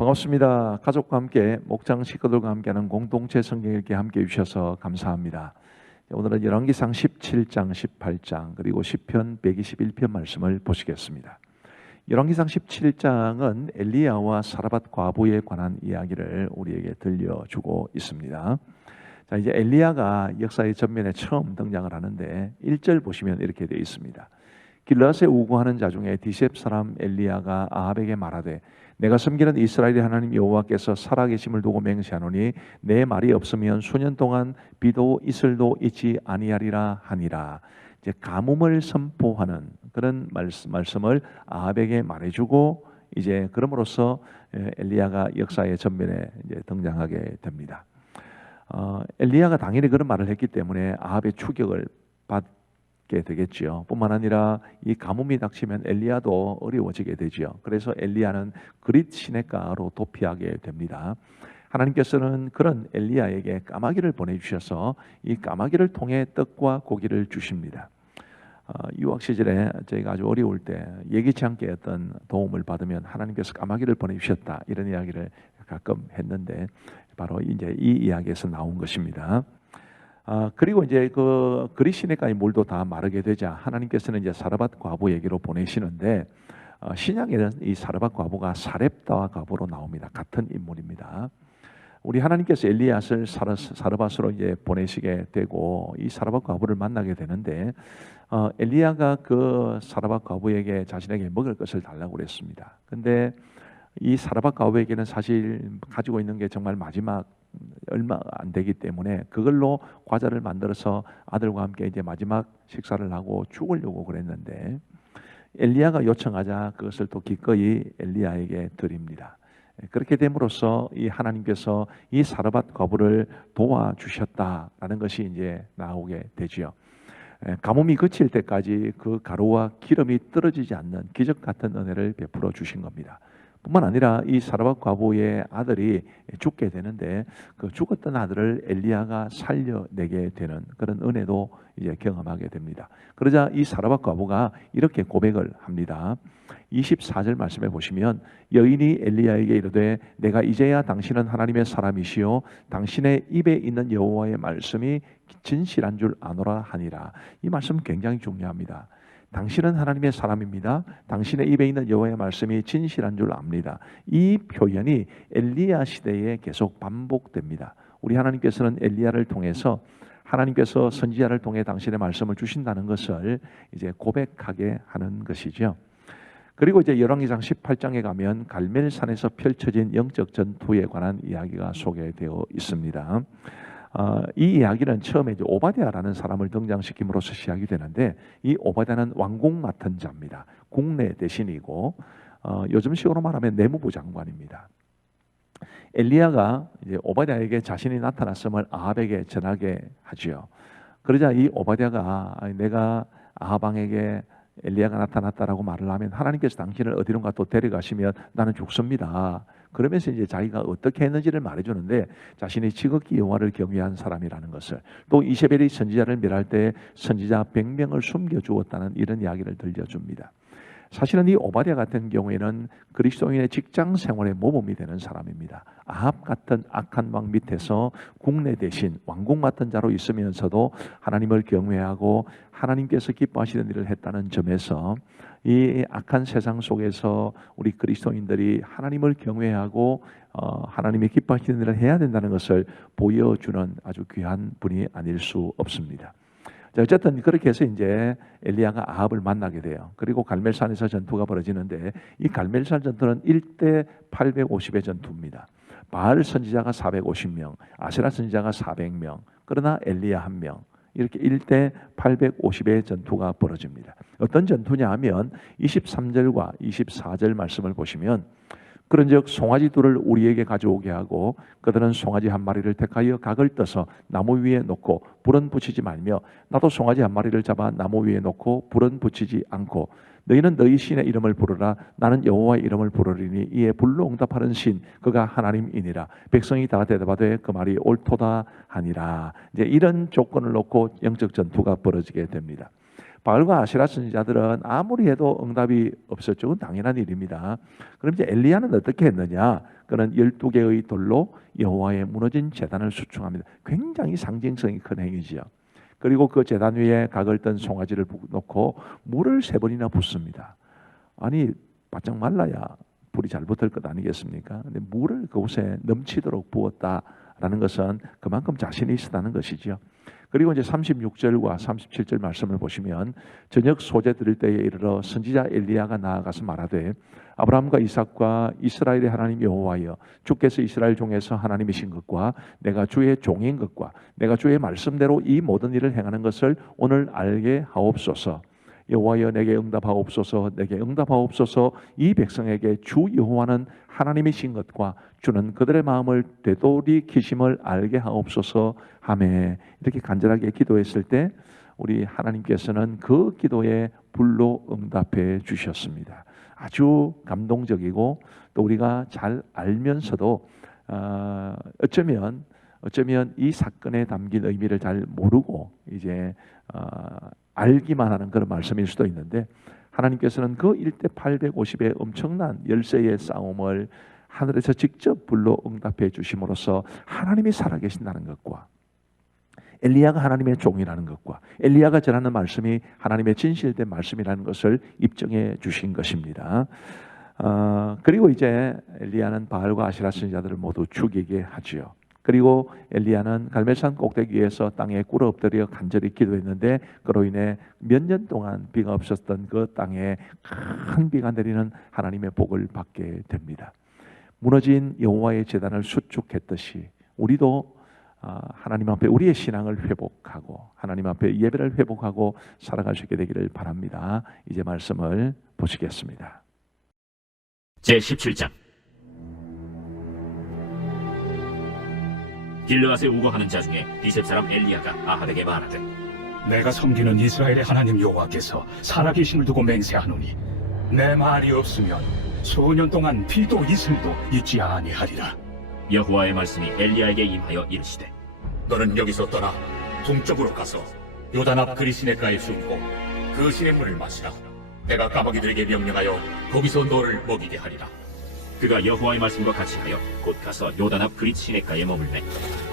반갑습니다. 가족과 함께 목장 식구들과 함께하는 공동체 성경 읽기 함께 해주셔서 감사합니다. 오늘은 열왕기상 17장, 18장 그리고 시편 121편 말씀을 보시겠습니다. 열왕기상 17장은 엘리야와 사르밧 과부에 관한 이야기를 우리에게 들려주고 있습니다. 자, 이제 엘리야가 역사의 전면에 처음 등장을 하는데 1절 보시면 이렇게 되어 있습니다. 길르앗에 우거하는 자 중에 디셉 사람 엘리야가 아합에게 말하되 내가 섬기는 이스라엘의 하나님 여호와께서 살아계심을 두고 맹세하노니 내 말이 없으면 수년 동안 비도 이슬도 있지 아니하리라 하니라. 이제 가뭄을 선포하는 그런 말씀을 아합에게 말해주고 이제 그럼으로써 엘리야가 역사의 전면에 이제 등장하게 됩니다. 엘리야가 당연히 그런 말을 했기 때문에 아합의 추격을 받게 되겠지요. 뿐만 아니라 이 가뭄이 닥치면 엘리야도 어려워지게 되지요. 그래서 엘리야는 그릿 시냇가로 도피하게 됩니다. 하나님께서는 그런 엘리야에게 까마귀를 보내주셔서 이 까마귀를 통해 떡과 고기를 주십니다. 유학 시절에 저희가 아주 어려울 때 예기치 않게 어떤 도움을 받으면 하나님께서 까마귀를 보내주셨다 이런 이야기를 가끔 했는데 바로 이제 이 이야기에서 나온 것입니다. 그리고 이제 그 그릿 시냇가의 물도 다 마르게 되자 하나님께서는 이제 사르밧 과부에게로 보내시는데 신약에는 이 사르밧 과부가 사렙다 과부로 나옵니다. 같은 인물입니다. 우리 하나님께서 엘리야를 사르밧으로 이제 보내시게 되고 이 사르밧 과부를 만나게 되는데 엘리야가 그 사르밧 과부에게 자신에게 먹을 것을 달라고 그랬습니다. 근데 이 사르밧 과부에게는 사실 가지고 있는 게 정말 마지막 얼마 안 되기 때문에 그걸로 과자를 만들어서 아들과 함께 이제 마지막 식사를 하고 죽으려고 그랬는데 엘리야가 요청하자 그것을 또 기꺼이 엘리야에게 드립니다. 그렇게 됨으로써 이 하나님께서 이 사르밧 과부를 도와주셨다라는 것이 이제 나오게 되지요. 가뭄이 그칠 때까지 그 가루와 기름이 떨어지지 않는 기적 같은 은혜를 베풀어 주신 겁니다. 뿐만 아니라 이 사르밧 과부의 아들이 죽게 되는데 그 죽었던 아들을 엘리야가 살려내게 되는 그런 은혜도 이제 경험하게 됩니다. 그러자 이 사르밧 과부가 이렇게 고백을 합니다. 24절 말씀에 보시면 여인이 엘리야에게 이르되 내가 이제야 당신은 하나님의 사람이시요 당신의 입에 있는 여호와의 말씀이 진실한 줄 아노라 하니라. 이 말씀 굉장히 중요합니다. 당신은 하나님의 사람입니다. 당신의 입에 있는 여호와의 말씀이 진실한 줄 압니다. 이 표현이 엘리야 시대에 계속 반복됩니다. 우리 하나님께서는 엘리야를 통해서 하나님께서 선지자를 통해 당신의 말씀을 주신다는 것을 이제 고백하게 하는 것이죠. 그리고 이제 열왕기상 18장에 가면 갈멜산에서 펼쳐진 영적 전투에 관한 이야기가 소개되어 있습니다. 이 이야기는 처음에 이제 오바댜라는 사람을 등장시킴으로써 시작이 되는데 이 오바댜는 왕궁 맡은 자입니다. 국내 대신이고 요즘식으로 말하면 내무부 장관입니다. 엘리야가 이제 오바댜에게 자신이 나타났음을 아합에게 전하게 하지요. 그러자 이 오바댜가 내가 아합 왕에게 엘리야가 나타났다라고 말을 하면 하나님께서 당신을 어디론가 또 데려가시면 나는 죽습니다. 그러면서 이제 자기가 어떻게 했는지를 말해주는데 자신이 지극히 여호와를 경외한 사람이라는 것을 또 이세벨이 선지자를 멸할 때 선지자 100명을 숨겨주었다는 이런 이야기를 들려줍니다. 사실은 이 오바댜 같은 경우에는 그리스도인의 직장 생활의 모범이 되는 사람입니다. 아합 같은 악한 왕 밑에서 국내 대신 왕궁 맡은 자로 있으면서도 하나님을 경외하고 하나님께서 기뻐하시는 일을 했다는 점에서 이 악한 세상 속에서 우리 그리스도인들이 하나님을 경외하고 하나님이 기뻐하시는 일을 해야 된다는 것을 보여주는 아주 귀한 분이 아닐 수 없습니다. 자, 어쨌든 그렇게 해서 이제 엘리야가 아합을 만나게 돼요. 그리고 갈멜산에서 전투가 벌어지는데 이 갈멜산 전투는 1대 850의 전투입니다. 바알 선지자가 450명, 아세라 선지자가 400명, 그러나 엘리야 1명. 이렇게 1대 850의 전투가 벌어집니다. 어떤 전투냐 하면 23절과 24절 말씀을 보시면 그런즉 송아지 둘을 우리에게 가져오게 하고 그들은 송아지 한 마리를 택하여 각을 떠서 나무 위에 놓고 불은 붙이지 말며 나도 송아지 한 마리를 잡아 나무 위에 놓고 불은 붙이지 않고 너희는 너희 신의 이름을 부르라 나는 여호와의 이름을 부르리니 이에 불로 응답하는 신 그가 하나님이니라. 백성이 다 대답하되 그 말이 옳도다 하니라. 이제 이런 조건을 놓고 영적 전투가 벌어지게 됩니다. 바알과 아세라 선지자들은 아무리 해도 응답이 없었죠. 그건 당연한 일입니다. 그럼 이제 엘리야는 어떻게 했느냐? 그는 12개의 돌로 여호와의 무너진 제단을 수축합니다. 굉장히 상징성이 큰 행위지요. 그리고 그 제단 위에 각을 뜬 송아지를 놓고 물을 3번이나 붓습니다. 아니 바짝 말라야 불이 잘 붙을 것 아니겠습니까? 근데 물을 그곳에 넘치도록 부었다라는 것은 그만큼 자신이 있었다는 것이죠. 그리고 이제 36절과 37절 말씀을 보시면 저녁 소재 드릴 때에 이르러 선지자 엘리야가 나아가서 말하되 아브라함과 이삭과 이스라엘의 하나님 여호와여 주께서 이스라엘 종에서 하나님이신 것과 내가 주의 종인 것과 내가 주의 말씀대로 이 모든 일을 행하는 것을 오늘 알게 하옵소서. 여호와여 내게 응답하옵소서. 내게 응답하옵소서. 이 백성에게 주 여호와는 하나님이신 것과 주는 그들의 마음을 되돌이키심을 알게 하옵소서 하매 이렇게 간절하게 기도했을 때 우리 하나님께서는 그 기도에 불로 응답해 주셨습니다. 아주 감동적이고 또 우리가 잘 알면서도 어쩌면 이 사건에 담긴 의미를 잘 모르고 이제 알기만 하는 그런 말씀일 수도 있는데 하나님께서는 그 1대 850의 엄청난 열세의 싸움을 하늘에서 직접 불로 응답해 주심으로써 하나님이 살아계신다는 것과 엘리야가 하나님의 종이라는 것과 엘리야가 전하는 말씀이 하나님의 진실된 말씀이라는 것을 입증해 주신 것입니다. 그리고 이제 엘리야는 바알과 아세라 선지자들을 모두 죽이게 하지요. 그리고 엘리야는 갈멜산 꼭대기에서 땅에 꿇어 엎드려 간절히 기도했는데 그로 인해 몇 년 동안 비가 없었던 그 땅에 큰 비가 내리는 하나님의 복을 받게 됩니다. 무너진 여호와의 제단을 수축했듯이 우리도 하나님 앞에 우리의 신앙을 회복하고 하나님 앞에 예배를 회복하고 살아갈 수 있게 되기를 바랍니다. 이제 말씀을 보시겠습니다. 제17장 길르앗에 우거하는 자 중에 비셉 사람 엘리야가 아합에게 말하되 내가 섬기는 이스라엘의 하나님 여호와께서 살아계심을 두고 맹세하노니 내 말이 없으면 수년 동안 비도 이슬도 있지 아니하리라. 여호와의 말씀이 엘리야에게 임하여 이르시되 너는 여기서 떠나 동쪽으로 가서 요단 앞 그리 시냇가에 숨고 그 시냇물을 마시라. 내가 까마귀들에게 명령하여 거기서 너를 먹이게 하리라. 그가 여호와의 말씀과 같이 하여 곧 가서 요단 앞 그릿 시냇가에 머물매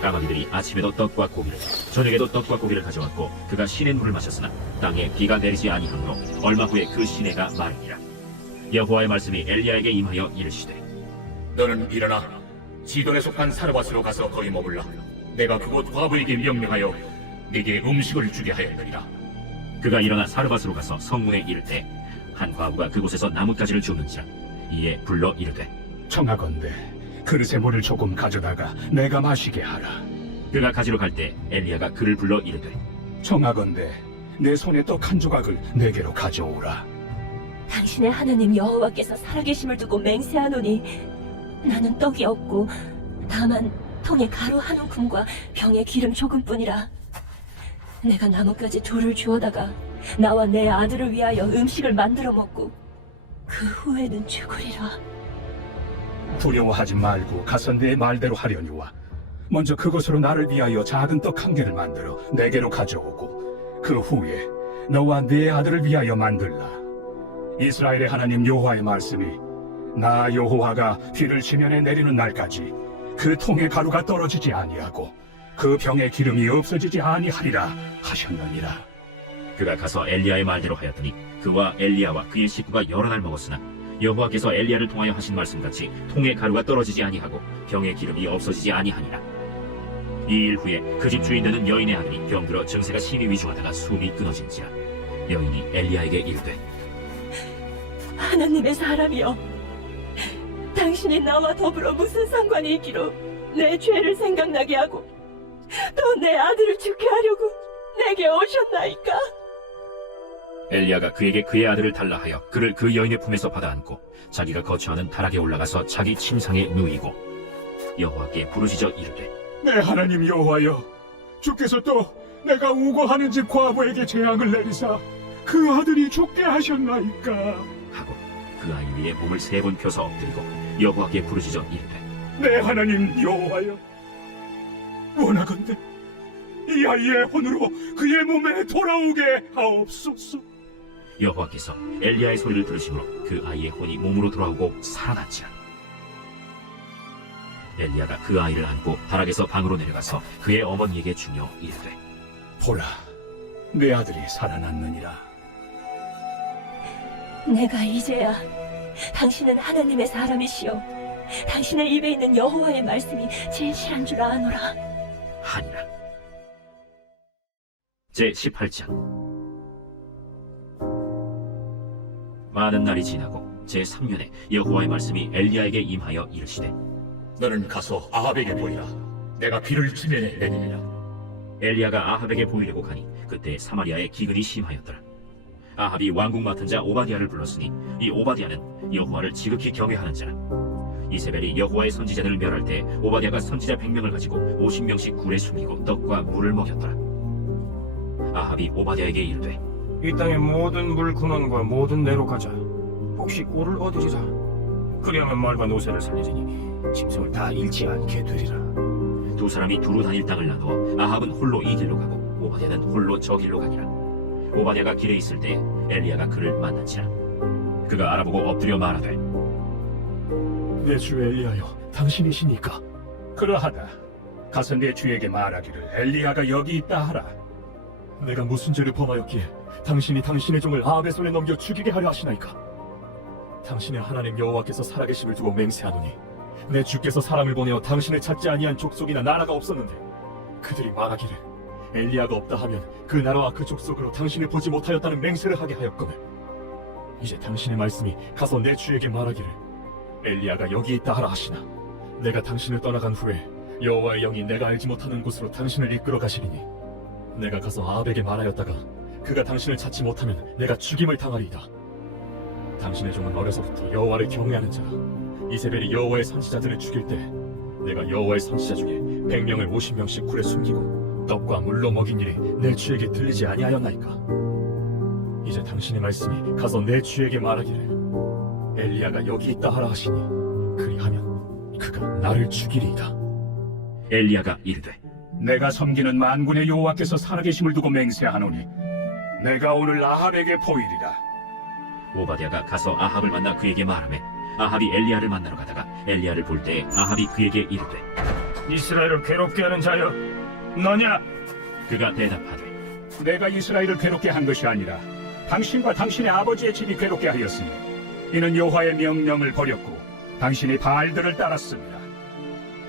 까마귀들이 아침에도 떡과 고기를 저녁에도 떡과 고기를 가져왔고 그가 시냇물을 마셨으나 땅에 비가 내리지 아니하므로 얼마 후에 그 시내가 마르니라. 여호와의 말씀이 엘리야에게 임하여 이르시되 너는 일어나 시돈에 속한 사르밧으로 가서 거기 머물라. 내가 그곳 과부에게 명령하여 네게 음식을 주게 하였느니라. 그가 일어나 사르밧으로 가서 성문에 이를 때 한 과부가 그곳에서 나뭇가지를 줍는지라. 이에 불러 이르되 청하건대 그릇에 물을 조금 가져다가 내가 마시게 하라. 그가 가지러 갈 때 엘리야가 그를 불러 이르되 청하건대 내 손에 떡 한 조각을 내게로 가져오라. 당신의 하나님 여호와께서 살아계심을 두고 맹세하노니 나는 떡이 없고 다만 통에 가루 한 움큼과 병에 기름 조금뿐이라. 내가 나뭇가지 둘을 주워다가 나와 내 아들을 위하여 음식을 만들어 먹고 그 후에는 죽으리라. 두려워하지 말고 가서 내 말대로 하려니와 먼저 그것으로 나를 위하여 작은 떡 한 개를 만들어 내게로 가져오고 그 후에 너와 네 아들을 위하여 만들라. 이스라엘의 하나님 여호와의 말씀이 나 여호와가 비를 지면에 내리는 날까지 그 통에 가루가 떨어지지 아니하고 그 병에 기름이 없어지지 아니하리라 하셨느니라. 그가 가서 엘리야의 말대로 하였더니 그와 엘리야와 그의 식구가 여러 날 먹었으나 여호와께서 엘리야를 통하여 하신 말씀같이 통에 가루가 떨어지지 아니하고 병에 기름이 없어지지 아니하니라. 이 일 후에 그 집 주인 되는 여인의 아들이 병들어 증세가 심히 위중하다가 숨이 끊어진지라. 여인이 엘리야에게 이르되 하나님의 사람이여, 당신이 나와 더불어 무슨 상관이 있기로 내 죄를 생각나게 하고 또 내 아들을 죽게 하려고 내게 오셨나이까? 엘리야가 그에게 그의 아들을 달라 하여 그를 그 여인의 품에서 받아 안고 자기가 거처하는 다락에 올라가서 자기 침상에 누이고 여호와께 부르짖어 이르되 내 하나님 여호와여, 주께서 또 내가 우고하는 집 과부에게 재앙을 내리사 그 아들이 죽게 하셨나이까? 하고 그 아이 위에 몸을 3번 펴서 엎드리고 여호와께 부르짖어 이르되 내 하나님 여호와여, 원하건대 이아이의 혼으로 그의 몸에 돌아오게 하옵소서. 여호와께서 엘리야의 소리를 들으심으로 그 아이의 혼이 몸으로 돌아오고 살아났지라. 엘리야가 그 아이를 안고 다락에서 방으로 내려가서 그의 어머니에게 주며 이르되 보라, 내 아들이 살아났느니라. 내가 이제야 당신은 하나님의 사람이시오. 당신의 입에 있는 여호와의 말씀이 진실한 줄 아노라. 하니라. 제 18장. 많은 날이 지나고 제 3년에 여호와의 말씀이 엘리야에게 임하여 이르시되 너는 가서 아합에게 보이라. 내가 비를 지면에 내리리라. 엘리야가 아합에게 보이려고 가니 그때 사마리아에 기근이 심하였더라. 아합이 왕궁 맡은 자 오바디아를 불렀으니 이 오바디아는 여호와를 지극히 경외하는 자라. 이세벨이 여호와의 선지자들을 멸할 때 오바디아가 선지자 100명을 가지고 50명씩 굴에 숨기고 떡과 물을 먹였더라. 아합이 오바디아에게 이르되 이 땅의 모든 물 근원과 모든 내로 가자. 혹시 꼴을 얻으리라. 그리하면 말과 노새를 살리리니 짐승을 다 잃지 않게 되리라. 두 사람이 두루 다닐 땅을 나누어 아합은 홀로 이 길로 가고 오바댜는 홀로 저 길로 가니라. 오바댜가 길에 있을 때 엘리야가 그를 만난지라. 그가 알아보고 엎드려 말하되 내 주 엘리야여, 당신이시니까? 그러하다. 가서 내 주에게 말하기를 엘리야가 여기 있다 하라. 내가 무슨 죄를 범하였기에 당신이 당신의 종을 아합의 손에 넘겨 죽이게 하려 하시나이까? 당신의 하나님 여호와께서 살아계심을 두고 맹세하노니 내 주께서 사람을 보내어 당신을 찾지 아니한 족속이나 나라가 없었는데 그들이 말하기를 엘리야가 없다 하면 그 나라와 그 족속으로 당신을 보지 못하였다는 맹세를 하게 하였거늘 이제 당신의 말씀이 가서 내 주에게 말하기를 엘리야가 여기 있다 하라 하시나 내가 당신을 떠나간 후에 여호와의 영이 내가 알지 못하는 곳으로 당신을 이끌어 가시리니 내가 가서 아합에게 말하였다가 그가 당신을 찾지 못하면 내가 죽임을 당하리이다. 당신의 종은 어려서부터 여호와를 경외하는 자라. 이세벨이 여호와의 선지자들을 죽일 때 내가 여호와의 선지자 중에 100명을 50명씩 굴에 숨기고 떡과 물로 먹인 일이 내 주에게 들리지 아니하였나이까? 이제 당신의 말씀이 가서 내 주에게 말하기를 엘리야가 여기 있다 하라 하시니 그리하면 그가 나를 죽이리이다. 엘리야가 이르되 내가 섬기는 만군의 여호와께서 살아계심을 두고 맹세하노니 내가 오늘 아합에게 보이리라. 오바댜가 가서 아합을 만나 그에게 말하매 아합이 엘리야를 만나러 가다가 엘리야를 볼 때 아합이 그에게 이르되 이스라엘을 괴롭게 하는 자여, 너냐? 그가 대답하되 내가 이스라엘을 괴롭게 한 것이 아니라 당신과 당신의 아버지의 집이 괴롭게 하였으니 이는 여호와의 명령을 버렸고 당신이 바알들을 따랐습니다.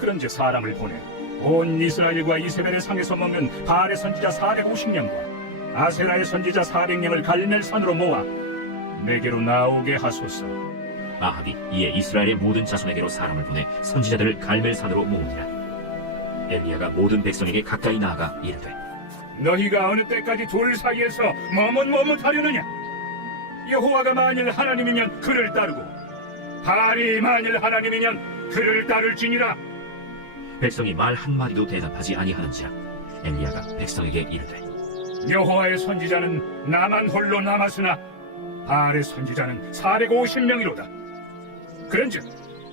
그런즉 사람을 보내 온 이스라엘과 이세벨의 상에서 먹는 바알의 선지자 450명과 아세라의 선지자 400명을 갈멜산으로 모아 내게로 나오게 하소서. 아합이 이에 이스라엘의 모든 자손에게로 사람을 보내 선지자들을 갈멜산으로 모으니라. 엘리야가 모든 백성에게 가까이 나아가 이르되 너희가 어느 때까지 돌 사이에서 머뭇머뭇하려느냐? 여호와가 만일 하나님이면 그를 따르고 바알이 만일 하나님이면 그를 따를지니라. 백성이 말 한마디도 대답하지 아니하는지라. 엘리야가 백성에게 이르되 여호와의 선지자는 나만 홀로 남았으나 바알의 선지자는 450명이로다. 그런즉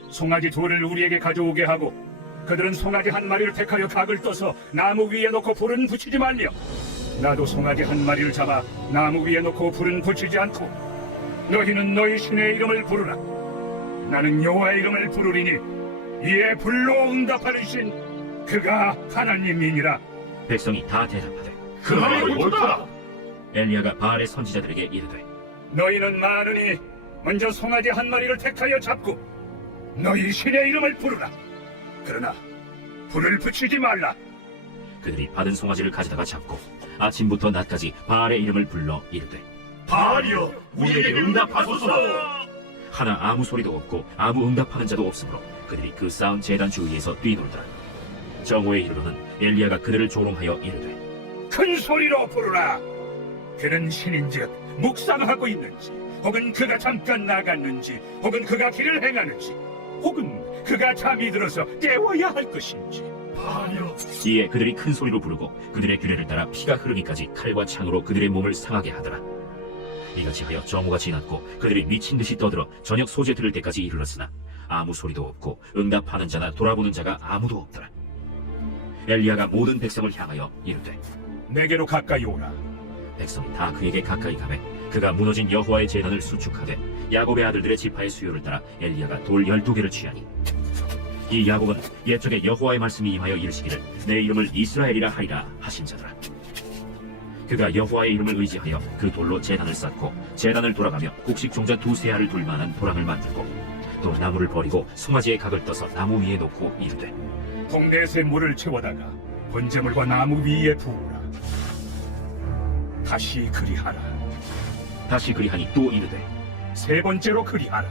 송아지 둘을 우리에게 가져오게 하고 그들은 송아지 한 마리를 택하여 각을 떠서 나무 위에 놓고 불은 붙이지 말며 나도 송아지 한 마리를 잡아 나무 위에 놓고 불은 붙이지 않고 너희는 너희 신의 이름을 부르라. 나는 여호와의 이름을 부르리니 이에 불로 응답하는 신 그가 하나님이니라. 백성이 다 대답하되 그 말이 옳다. 엘리야가 바알의 선지자들에게 이르되 너희는 많으니 먼저 송아지 한 마리를 택하여 잡고 너희 신의 이름을 부르라. 그러나 불을 붙이지 말라. 그들이 받은 송아지를 가져다가 잡고 아침부터 낮까지 바알의 이름을 불러 이르되 바알이여, 우리에게 응답하소서. 하나 아무 소리도 없고 아무 응답하는 자도 없으므로 그들이 그 쌓은 제단 주위에서 뛰놀더라. 정오에 이르러는 엘리야가 그들을 조롱하여 이르되 큰 소리로 부르라. 그는 신인즉 묵상하고 있는지 혹은 그가 잠깐 나갔는지 혹은 그가 길을 행하는지 혹은 그가 잠이 들어서 깨워야 할 것인지. 바알이여, 이에 그들이 큰 소리로 부르고 그들의 규례를 따라 피가 흐르기까지 칼과 창으로 그들의 몸을 상하게 하더라. 이같이 하여 정오가 지났고 그들이 미친 듯이 떠들어 저녁 소재 들을 때까지 이르렀으나 아무 소리도 없고 응답하는 자나 돌아보는 자가 아무도 없더라. 엘리야가 모든 백성을 향하여 이르되 내게로 가까이 오라. 백성이 다 그에게 가까이 가매 그가 무너진 여호와의 제단을 수축하되 야곱의 아들들의 지파의 수요를 따라 엘리야가 돌 12개를 취하니 이 야곱은 옛적에 여호와의 말씀이 임하여 이르시기를 내 이름을 이스라엘이라 하리라 하신 자더라. 그가 여호와의 이름을 의지하여 그 돌로 제단을 쌓고 제단을 돌아가며 곡식 종자 2-3 알을 둘 만한 도랑을 만들고 또 나무를 버리고 송아지의 각을 떠서 나무 위에 놓고 이르되 동네에서 물을 채워다가 번제물과 나무 위에 부으라. 다시 그리하라. 다시 그리하니 또 이르되 3번째로 그리하라.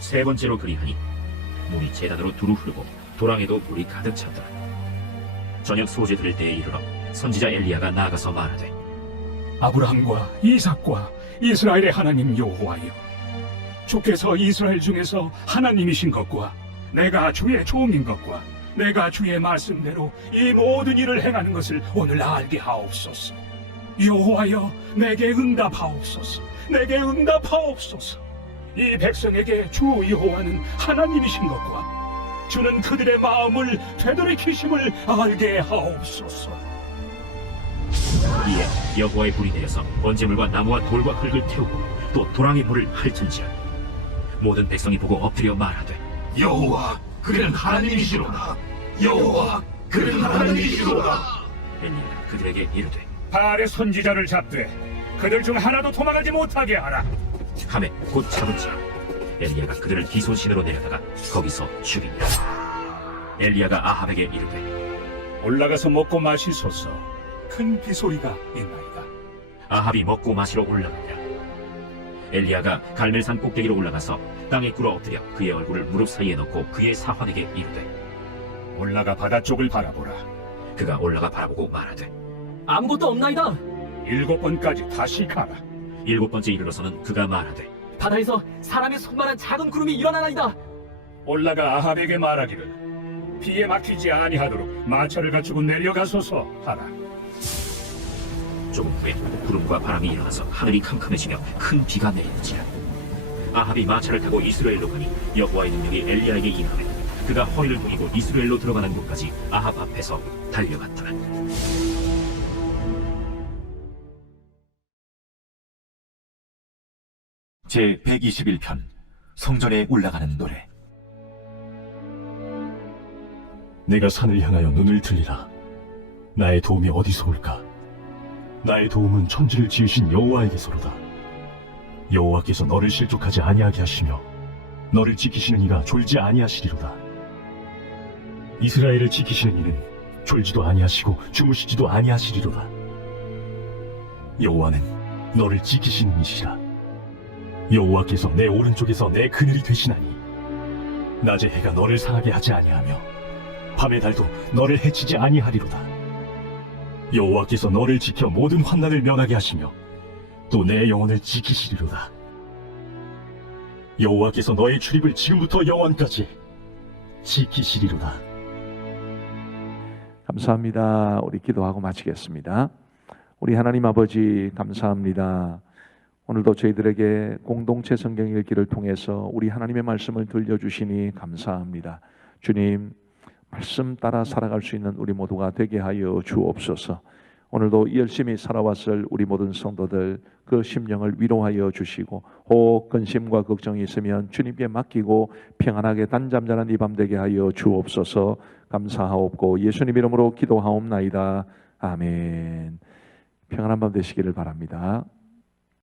3번째로 그리하니 물이 제단으로 두루 흐르고 도랑에도 물이 가득 찼더라. 저녁 소재 들을 때에 이르러 선지자 엘리야가 나아가서 말하되 아브라함과 이삭과 이스라엘의 하나님 여호와여, 주께서 이스라엘 중에서 하나님이신 것과 내가 주의 종인 것과 내가 주의 말씀대로 이 모든 일을 행하는 것을 오늘 알게 하옵소서. 여호와여, 내게 응답하옵소서. 내게 응답하옵소서. 이 백성에게 주 여호와는 하나님이신 것과 주는 그들의 마음을 되돌이키심을 알게 하옵소서. 이에 여호와의 불이 내려서 번제물과 나무와 돌과 흙을 태우고 또 도랑의 물을 핥은지라. 모든 백성이 보고 엎드려 말하되 여호와, 그는 하나님이시로다. 여호와, 그는 하나님이시로다. 엘리야가 그들에게 이르되 바알의 선지자를 잡되 그들 중 하나도 도망하지 못하게 하라. 하매 곧 잡은지라. 엘리야가 그들을 기손신으로 내려다가 거기서 죽이니라. 엘리야가 아합에게 이르되 올라가서 먹고 마시소서. 큰 비소리가 있나이다. 아합이 먹고 마시러 올라가니라. 엘리야가 갈멜산 꼭대기로 올라가서 땅에 꿇어 엎드려 그의 얼굴을 무릎 사이에 넣고 그의 사환에게 이르되 올라가 바다 쪽을 바라보라. 그가 올라가 바라보고 말하되 아무것도 없나이다. 7번까지 다시 가라. 7번째 이르러서는 그가 말하되 바다에서 사람의 손만한 작은 구름이 일어나나이다. 올라가 아합에게 말하기를 비에 막히지 아니하도록 마차를 갖추고 내려가소서 하라. 조금 후에 구름과 바람이 일어나서 하늘이 캄캄해지며 큰 비가 내리는지라. 아합이 마차를 타고 이스라엘로 가니 여호와의 능력이 엘리야에게 임하매 그가 허리를 동이고 이스라엘로 들어가는 곳까지 아합 앞에서 달려갔더라. 제 121편 성전에 올라가는 노래. 내가 산을 향하여 눈을 들리라. 나의 도움이 어디서 올까? 나의 도움은 천지를 지으신 여호와에게서로다. 여호와께서 너를 실족하지 아니하게 하시며 너를 지키시는 이가 졸지 아니하시리로다. 이스라엘을 지키시는 이는 졸지도 아니하시고 주무시지도 아니하시리로다. 여호와는 너를 지키시는 이시라. 여호와께서 내 오른쪽에서 내 그늘이 되시나니 낮의 해가 너를 상하게 하지 아니하며 밤의 달도 너를 해치지 아니하리로다. 여호와께서 너를 지켜 모든 환난을 면하게 하시며 또 내 영혼을 지키시리로다. 여호와께서 너의 출입을 지금부터 영원까지 지키시리로다. 감사합니다. 우리 기도하고 마치겠습니다. 우리 하나님 아버지 감사합니다. 오늘도 저희들에게 공동체 성경 읽기를 통해서 우리 하나님의 말씀을 들려주시니 감사합니다. 주님, 말씀 따라 살아갈 수 있는 우리 모두가 되게 하여 주옵소서. 오늘도 열심히 살아왔을 우리 모든 성도들 그 심령을 위로하여 주시고 혹 근심과 걱정이 있으면 주님께 맡기고 평안하게 단잠자는 이 밤 되게 하여 주옵소서. 감사하옵고 예수님 이름으로 기도하옵나이다. 아멘. 평안한 밤 되시기를 바랍니다.